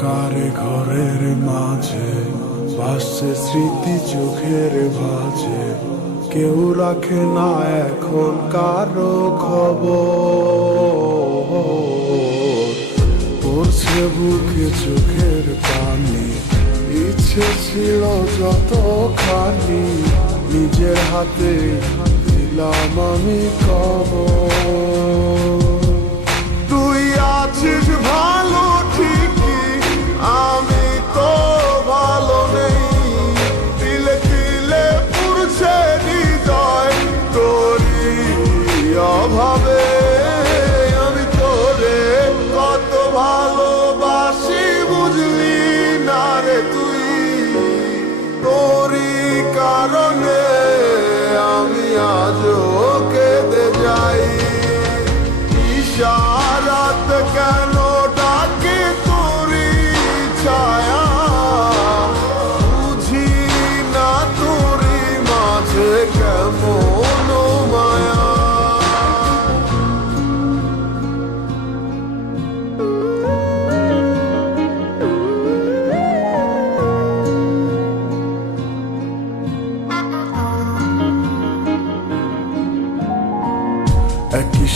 অন্ধকারে ঘরের মাঝে, ভাসছে স্মৃতি চোখের মাঝে কেউ রাখে না এখন কারও খবর। পড়ছে বুকে চোখের পানি, ইচ্ছে ছিল যত খানি নিজের হাতে দিলাম আমি কব the guy.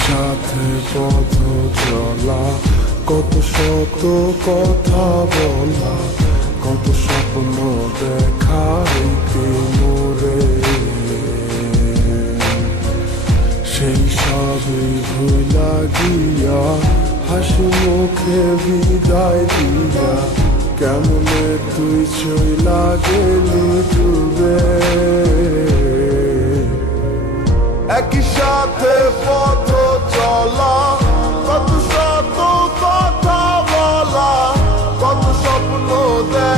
সাথে পথ চলা, কত শত কথা বলা, কত স্বপ্ন দেখাইতে মোরে। সেই সবই ভুলা গিয়া, হাসি মুখে বিদায় দিয়া, কেমনে তুই চইলা গেলি? that.